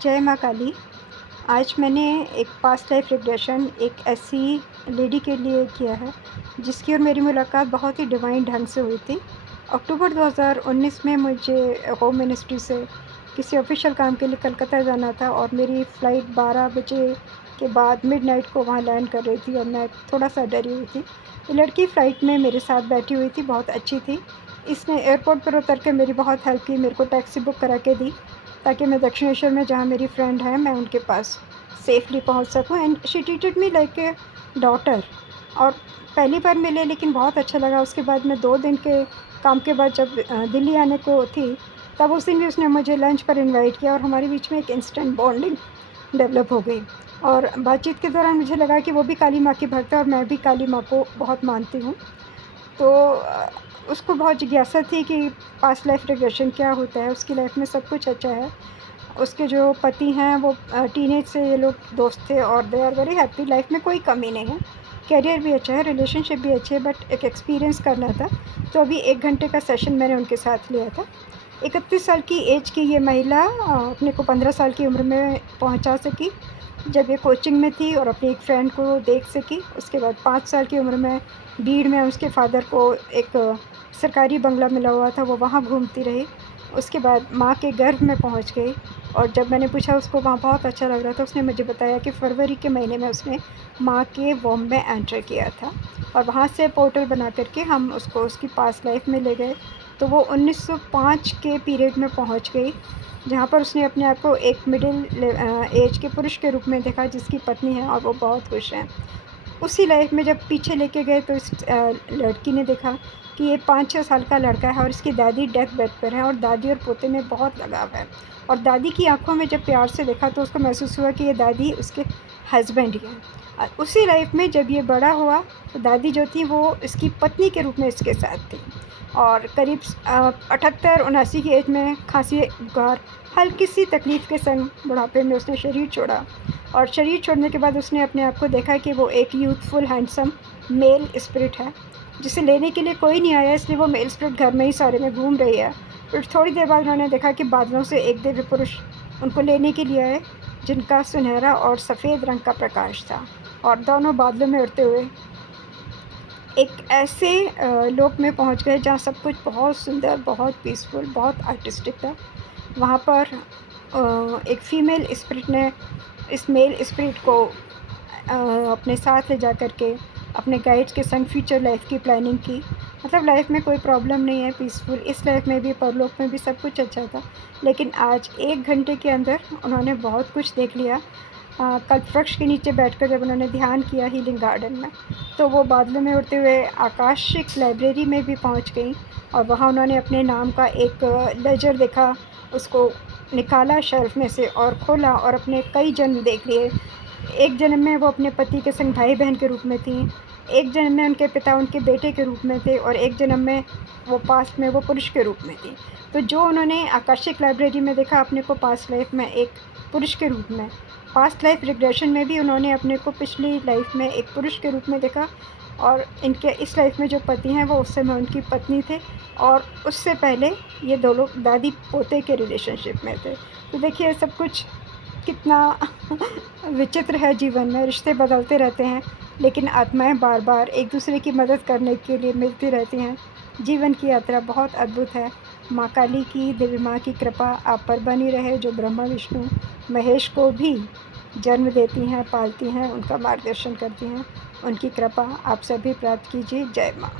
जय माँ काली। आज मैंने एक पास्ट लाइफ रिग्रेशन एक ऐसी लेडी के लिए किया है, जिसकी और मेरी मुलाकात बहुत ही डिवाइन ढंग से हुई थी। अक्टूबर 2019 में मुझे होम मिनिस्ट्री से किसी ऑफ़िशियल काम के लिए कलकत्ता जाना था और मेरी फ़्लाइट 12 बजे के बाद मिडनाइट को वहाँ लैंड कर रही थी और मैं थोड़ा-सा डरी हुई थी। ये लड़की फ़्लाइट में मेरे साथ बैठी हुई थी, बहुत अच्छी थी। इसने एयरपोर्ट पर उतर के मेरी बहुत हेल्प की, मेरे को टैक्सी बुक करा के दी, ताकि मैं दक्षिणेश्वर में जहाँ मेरी फ्रेंड है, मैं उनके पास सेफ़ली पहुँच सकूँ and she treated me like a daughter. और पहली बार मिले लेकिन बहुत अच्छा लगा। उसके बाद मैं 2 दिन के काम के बाद जब दिल्ली आने को थी, तब उस दिन भी उसने मुझे लंच पर इनवाइट किया और हमारे बीच में एक इंस्टेंट बॉन्डिंग डेवलप हो गई। और बातचीत के दौरान मुझे लगा कि वो भी काली माँ की भक्त है और मैं भी काली माँ को बहुत मानती हूँ। तो उसको बहुत जिज्ञासा थी कि पास्ट लाइफ रिग्रेशन क्या होता है, उसकी लाइफ में सब कुछ अच्छा है। उसके जो पति हैं वो टीनेज से ये लोग दोस्त थे और they are very happy, life में कोई कमी नहीं है। करियर भी अच्छा है, रिलेशनशिप भी अच्छी है, बट एक एक्सपीरियंस करना था। तो अभी 1 घंटे का सेशन मैंने उनके साथ लिया था। 31 साल की एज की ये महिला अपने को 15 साल की उम्र में पहुंचा सकी, जब ये कोचिंग में थी और अपनी एक फ्रेंड को देख सकी। उसके बाद 5 साल की उम्र में भीड़ में उसके फादर को एक सरकारी बंगला मिला हुआ था, वो वहाँ घूमती रही। उसके बाद माँ के गर्भ में पहुँच गई और जब मैंने पूछा उसको वहाँ बहुत अच्छा लग रहा था, उसने मुझे बताया कि फरवरी के महीने में उसने माँ के वॉम्ब में एंटर किया था और वहाँ से पोर्टल बना कर के हम उसको उसकी पास्ट लाइफ में ले गए। तो वो 1905 के पीरियड में पहुँच गई, जहाँ पर उसने अपने आप को एक एज के पुरुष के रूप में देखा, जिसकी पत्नी है और वो बहुत खुश हैं। उसी लाइफ में जब पीछे लेके गए तो इस लड़की ने देखा कि ये 5-6 साल का लड़का है और इसकी दादी डेथ बेड पर है और दादी और पोते में बहुत लगाव है। और दादी की आँखों में जब प्यार से देखा तो उसको महसूस हुआ कि ये दादी उसके हस्बैंड ही हैं। उसी लाइफ में जब ये बड़ा हुआ तो दादी जो थी वो इसकी पत्नी के रूप में इसके साथ थी। और करीब 78-79 की एज में खाँसी, बुखार, हल्की-सी तकलीफ़ के संग बुढ़ापे में उसने शरीर छोड़ा। और शरीर छोड़ने के बाद उसने अपने आप को देखा कि वो एक यूथफुल हैंडसम मेल स्पिरिट है, जिसे लेने के लिए कोई नहीं आया, इसलिए वो मेल स्पिरिट घर में ही सारे में घूम रही है। फिर थोड़ी देर बाद उन्होंने देखा कि बादलों से एक दिव्य पुरुष उनको लेने के लिए आए, जिनका सुनहरा और सफ़ेद रंग का प्रकाश था और दोनों बादलों में उड़ते हुए एक ऐसे लोक में पहुंच गए जहां सब कुछ बहुत सुंदर, बहुत पीसफुल, बहुत आर्टिस्टिक था। वहाँ पर एक फ़ीमेल स्पिरिट ने इस मेल स्पिरिट को अपने साथ ले जा कर के अपने गाइड्स के संग फ्यूचर लाइफ की प्लानिंग की। मतलब लाइफ में कोई प्रॉब्लम नहीं है, पीसफुल, इस लाइफ में भी परलोक में भी सब कुछ अच्छा था। लेकिन आज 1 घंटे के अंदर उन्होंने बहुत कुछ देख लिया। कल्पवृक्ष के नीचे बैठकर जब उन्होंने ध्यान किया हीलिंग गार्डन में, तो वो बादलों में उड़ते हुए आकाशिक लाइब्रेरी में भी पहुंच गई और वहाँ उन्होंने अपने नाम का एक लेजर देखा, उसको निकाला शेल्फ में से और खोला और अपने कई जन्म देख लिए। एक जन्म में वो अपने पति के संग भाई-बहन के रूप में थीं, एक जन्म में उनके पिता उनके बेटे के रूप में थे और एक जन्म में वो पास्ट में वो पुरुष के रूप में थीं। तो जो उन्होंने आकाशिक लाइब्रेरी में देखा अपने को पास्ट लाइफ में एक पुरुष के रूप में, पास्ट लाइफ रिग्रेशन में भी उन्होंने अपने को पिछली लाइफ में एक पुरुष के रूप में देखा और इनके इस लाइफ में जो पति हैं वो उस समय उनकी पत्नी थे और उससे पहले ये 2 लोग दादी-पोते के रिलेशनशिप में थे। तो देखिए सब कुछ कितना विचित्र है। जीवन में रिश्ते बदलते रहते हैं, लेकिन आत्माएँ बार-बार एक-दूसरे की मदद करने के लिए मिलती रहती हैं। जीवन की यात्रा बहुत अद्भुत है। माँ काली की, देवी माँ की कृपा आप पर बनी रहे, जो ब्रह्मा, विष्णु, महेश को भी जन्म देती हैं, पालती हैं, उनका मार्गदर्शन करती हैं। उनकी कृपा आप सभी प्राप्त कीजिए। जय माँ।